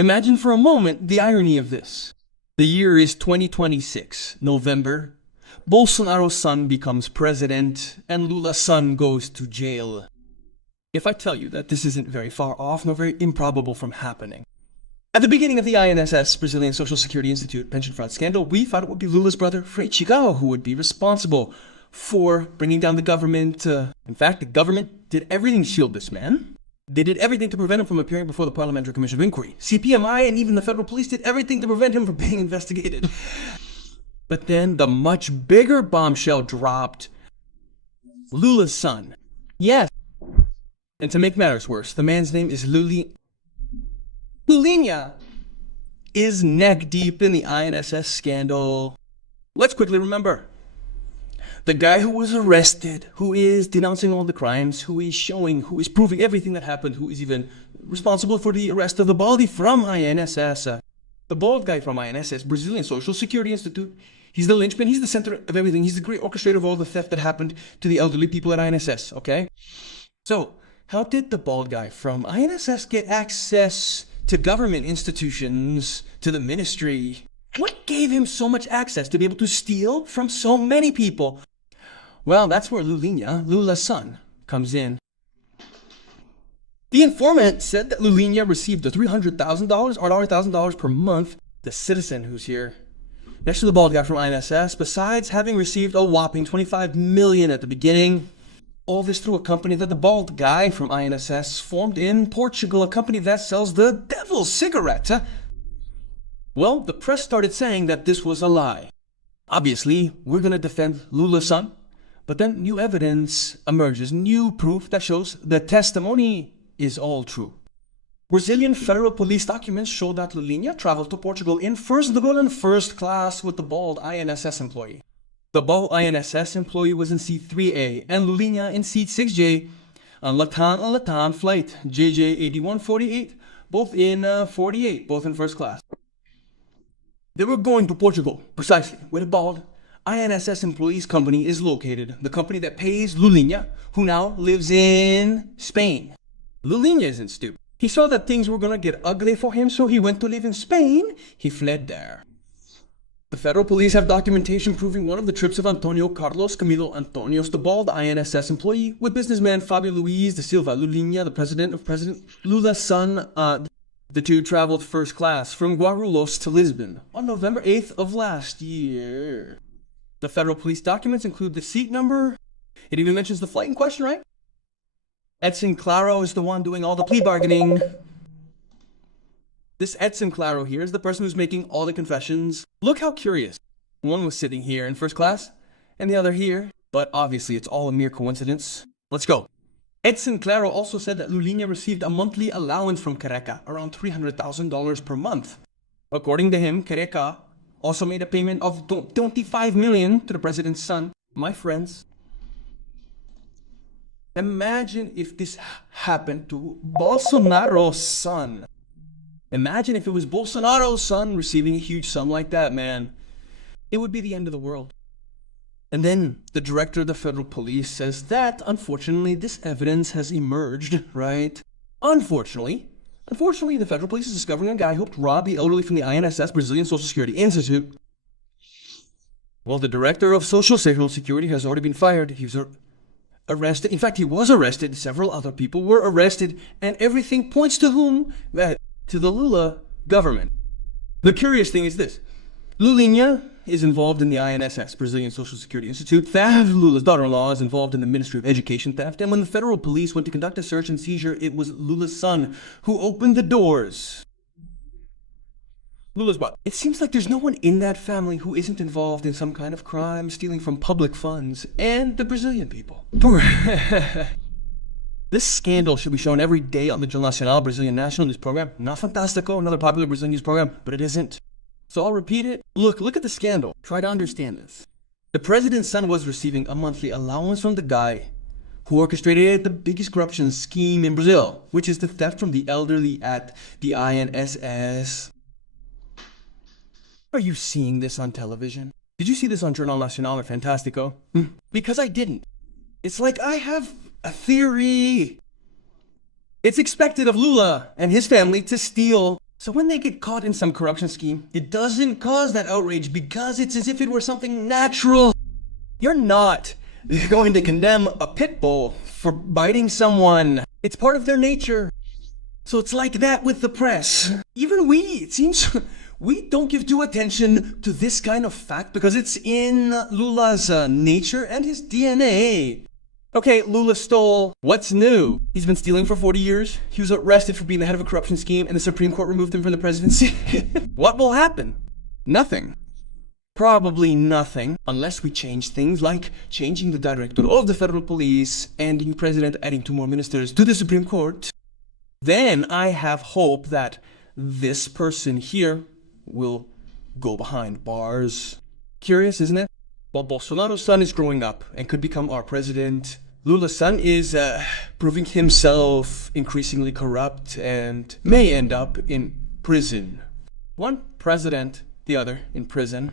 Imagine for a moment the irony of this. The year is 2026, November. Bolsonaro's son becomes president, and Lula's son goes to jail. If I tell you that this isn't very far off nor very improbable from happening. At the beginning of the INSS, Brazilian Social Security Institute pension fraud scandal, we thought it would be Lula's brother, Frei Chigao, who would be responsible for bringing down the government. In fact, the government did everything to shield this man. They did everything to prevent him from appearing before the Parliamentary Commission of Inquiry. CPMI and even the federal police did everything to prevent him from being investigated. But then the much bigger bombshell dropped. Lula's son. Yes. And to make matters worse, the man's name is LULINHA is neck deep in the INSS scandal. Let's quickly remember. The guy who was arrested, who is denouncing all the crimes, who is proving everything that happened, who is even responsible for the arrest of the baldy from INSS. The bald guy from INSS, Brazilian Social Security Institute. He's the linchpin, he's the center of everything. He's the great orchestrator of all the theft that happened to the elderly people at INSS, okay? So, how did the bald guy from INSS get access to government institutions, to the ministry? What gave him so much access to be able to steal from so many people? Well, that's where LULINHA, Lula's son, comes in. The informant said that LULINHA received the $300,000 or $100,000 per month, the citizen who's here, next to the bald guy from INSS, besides having received a whopping $25 million at the beginning. All this through a company that the bald guy from INSS formed in Portugal, a company that sells the devil's cigarettes. Well, the press started saying that this was a lie. Obviously, we're going to defend Lula's son, but then new evidence emerges, new proof that shows the testimony is all true. Brazilian federal police documents show that LULINHA traveled to Portugal in first class with the bald INSS employee. The bald INSS employee was in seat 3A and LULINHA in seat 6J on Latam flight JJ 8148, both in 48, both in first class. They were going to Portugal, precisely, where the bald INSS employee's company is located, the company that pays LULINHA, who now lives in Spain. LULINHA isn't stupid. He saw that things were gonna get ugly for him, so he went to live in Spain. He fled there. The federal police have documentation proving one of the trips of Antonio Carlos Camilo Antonios, the bald INSS employee, with businessman Fabio Luiz da Silva LULINHA, the president of President Lula's son. The two traveled first class from Guarulhos to Lisbon on November 8th of last year. The federal police documents include the seat number. It even mentions the flight in question, right? Edson Claro is the one doing all the plea bargaining. This Edson Claro here is the person who's making all the confessions. Look how curious. One was sitting here in first class, and the other here. But obviously it's all a mere coincidence. Let's go. Edson Claro also said that LULINHA received a monthly allowance from Careca, around $300,000 per month. According to him, Careca also made a payment of $25 million to the president's son. My friends, imagine if this happened to Bolsonaro's son. Imagine if it was Bolsonaro's son receiving a huge sum like that, man. It would be the end of the world. And then the director of the federal police says that, unfortunately, this evidence has emerged, right? Unfortunately, the federal police is discovering a guy who helped rob the elderly from the INSS, Brazilian Social Security Institute. Well, the director of Social Security has already been fired. He was arrested. In fact, he was arrested. Several other people were arrested. And everything points to whom? To the Lula government. The curious thing is this. LULINHA is involved in the INSS, Brazilian Social Security Institute theft. Lula's daughter-in-law is involved in the Ministry of Education theft. And when the federal police went to conduct a search and seizure, it was Lula's son who opened the doors. Lula's what? It seems like there's no one in that family who isn't involved in some kind of crime, stealing from public funds, and the Brazilian people. This scandal should be shown every day on the Jornal Nacional, Brazilian National News Program. Not Fantástico, another popular Brazilian news program, but it isn't. So I'll repeat it. Look at the scandal. Try to understand this. The president's son was receiving a monthly allowance from the guy who orchestrated the biggest corruption scheme in Brazil, which is the theft from the elderly at the INSS. Are you seeing this on television? Did you see this on Jornal Nacional or Fantástico? Because I didn't. It's like I have a theory. It's expected of Lula and his family to steal So when they get caught in some corruption scheme, it doesn't cause that outrage because it's as if it were something natural. You're not going to condemn a pit bull for biting someone. It's part of their nature. So it's like that with the press. Even we, it seems, we don't give due attention to this kind of fact because it's in Lula's nature and his DNA. Okay, Lula stole. What's new? He's been stealing for 40 years. He was arrested for being the head of a corruption scheme and the Supreme Court removed him from the presidency. What will happen? Nothing. Probably nothing, unless we change things like changing the director of the federal police and the president adding 2 more ministers to the Supreme Court. Then I have hope that this person here will go behind bars. Curious, isn't it? While Bolsonaro's son is growing up and could become our president, Lula's son is proving himself increasingly corrupt and may end up in prison. One president, the other in prison.